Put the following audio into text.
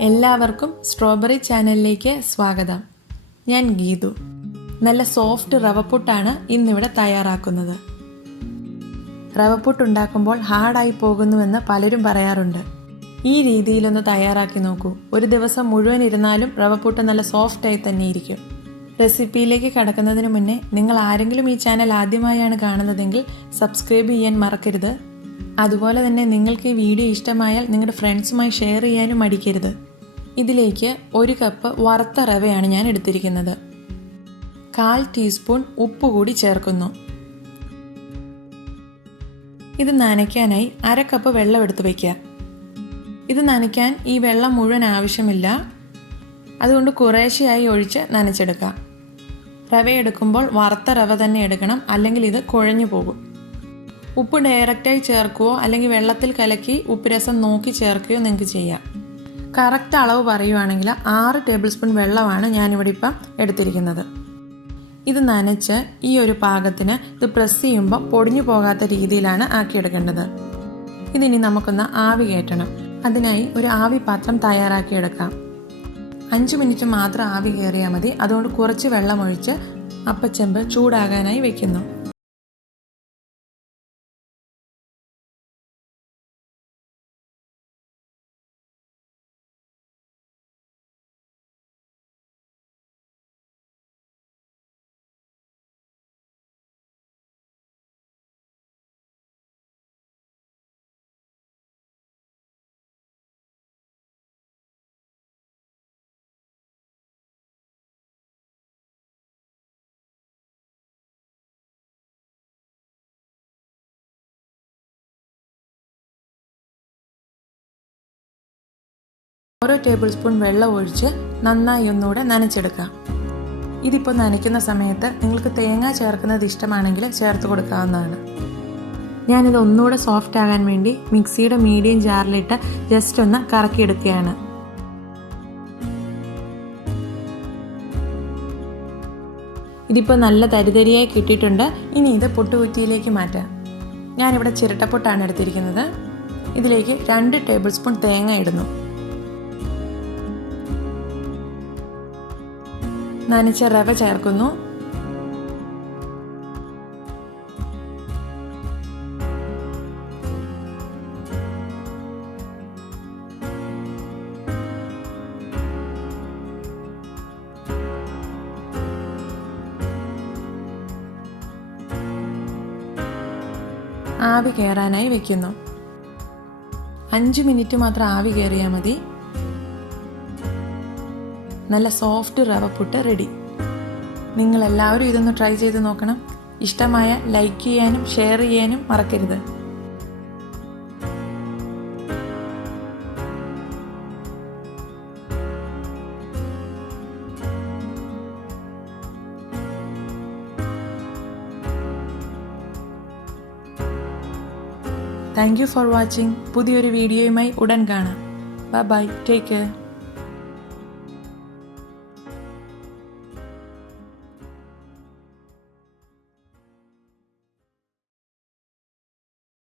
എല്ലാവർക്കും സ്ട്രോബെറി ചാനലിലേക്ക് സ്വാഗതം. ഞാൻ ഗീതു. നല്ല സോഫ്റ്റ് റവപ്പുട്ടാണ് ഇന്നിവിടെ തയ്യാറാക്കുന്നത്. റവപ്പുട്ട് ഉണ്ടാക്കുമ്പോൾ ഹാർഡായി പോകുന്നുവെന്ന് പലരും പറയാറുണ്ട്. ഈ രീതിയിലൊന്ന് തയ്യാറാക്കി നോക്കൂ. ഒരു ദിവസം മുഴുവൻ ഇരുന്നാലും റവപ്പുട്ട് നല്ല സോഫ്റ്റായി തന്നെ ഇരിക്കും. റെസിപ്പിയിലേക്ക് കടക്കുന്നതിന് മുന്നേ നിങ്ങൾ ആരെങ്കിലും ഈ ചാനൽ ആദ്യമായാണ് കാണുന്നതെങ്കിൽ സബ്സ്ക്രൈബ് ചെയ്യാൻ മറക്കരുത്. അതുപോലെ തന്നെ നിങ്ങൾക്ക് ഈ വീഡിയോ ഇഷ്ടമായാൽ നിങ്ങളുടെ ഫ്രണ്ട്സുമായി ഷെയർ ചെയ്യാനും മടിക്കരുത്. ഇതിലേക്ക് ഒരു കപ്പ് വറുത്ത റവയാണ് ഞാൻ എടുത്തിരിക്കുന്നത്. കാൽ ടീസ്പൂൺ ഉപ്പ് കൂടി ചേർക്കുന്നു. ഇത് നനയ്ക്കാനായി അര കപ്പ് വെള്ളം എടുത്ത് വയ്ക്കുക. ഇത് നനയ്ക്കാൻ ഈ വെള്ളം മുഴുവൻ ആവശ്യമില്ല. അതുകൊണ്ട് കുറേശ്ശെയായി ഒഴിച്ച് നനച്ചെടുക്കുക. റവ എടുക്കുമ്പോൾ വറുത്ത റവ തന്നെ എടുക്കണം അല്ലെങ്കിൽ ഇത് കുഴഞ്ഞു പോകും. ഉപ്പ് ഡയറക്റ്റായി ചേർക്കുകയോ അല്ലെങ്കിൽ വെള്ളത്തിൽ കലക്കി ഉപ്പ് രസം നോക്കി ചേർക്കുകയോ നിങ്ങൾക്ക് ചെയ്യാം. കറക്റ്റ് അളവ് പറയുവാണെങ്കിൽ ആറ് ടേബിൾ സ്പൂൺ വെള്ളമാണ് ഞാനിവിടെ ഇപ്പം എടുത്തിരിക്കുന്നത്. ഇത് നനച്ച് ഈ ഒരു പാകത്തിന് ഇത് പ്രസ് ചെയ്യുമ്പോൾ പൊടിഞ്ഞു പോകാത്ത രീതിയിലാണ് ആക്കിയെടുക്കേണ്ടത്. ഇതിനി നമുക്കൊന്ന് ആവി കയറ്റണം. അതിനായി ഒരു ആവി പാത്രം തയ്യാറാക്കിയെടുക്കാം അഞ്ച് മിനിറ്റ് മാത്രം ആവി കയറിയാൽ മതി. അതുകൊണ്ട് കുറച്ച് വെള്ളമൊഴിച്ച് അപ്പച്ചെമ്പ് ചൂടാകാനായി വെക്കുന്നു. ഓരോ ടേബിൾ സ്പൂൺ വെള്ളം ഒഴിച്ച് നന്നായി ഒന്നുകൂടെ നനച്ചെടുക്കാം ഇതിപ്പോൾ നനയ്ക്കുന്ന സമയത്ത് നിങ്ങൾക്ക് തേങ്ങ ചേർക്കുന്നത് ഇഷ്ടമാണെങ്കിൽ ചേർത്ത് കൊടുക്കാവുന്നതാണ്. ഞാനിത് ഒന്നുകൂടെ സോഫ്റ്റ് ആകാൻ വേണ്ടി മിക്സിയുടെ മീഡിയം ജാറിലിട്ട് ജസ്റ്റ് ഒന്ന് കറക്കിയെടുക്കുകയാണ്. ഇതിപ്പോൾ നല്ല തരിതരിയായി കിട്ടിയിട്ടുണ്ട്. ഇനി ഇത് പൊട്ടുകുറ്റിയിലേക്ക് മാറ്റാം. ഞാനിവിടെ ചിരട്ടപ്പൊട്ടാണ് എടുത്തിരിക്കുന്നത്. ഇതിലേക്ക് രണ്ട് ടേബിൾ സ്പൂൺ തേങ്ങ ഇടുന്നു. നനച്ച റവ ചേർക്കുന്നു. ആവി കയറാനായി വെക്കുന്നു. അഞ്ച് മിനിറ്റ് മാത്രം ആവി കയറിയാൽ മതി. നല്ല സോഫ്റ്റ് റവ പുട്ട് റെഡി. നിങ്ങളെല്ലാവരും ഇതൊന്ന് ട്രൈ ചെയ്ത് നോക്കണം. ഇഷ്ടമായ ലൈക്ക് ചെയ്യാനും ഷെയർ ചെയ്യാനും മറക്കരുത്. താങ്ക് യു ഫോർ വാച്ചിങ് പുതിയൊരു വീഡിയോയുമായി ഉടൻ കാണാം. Bye bye take care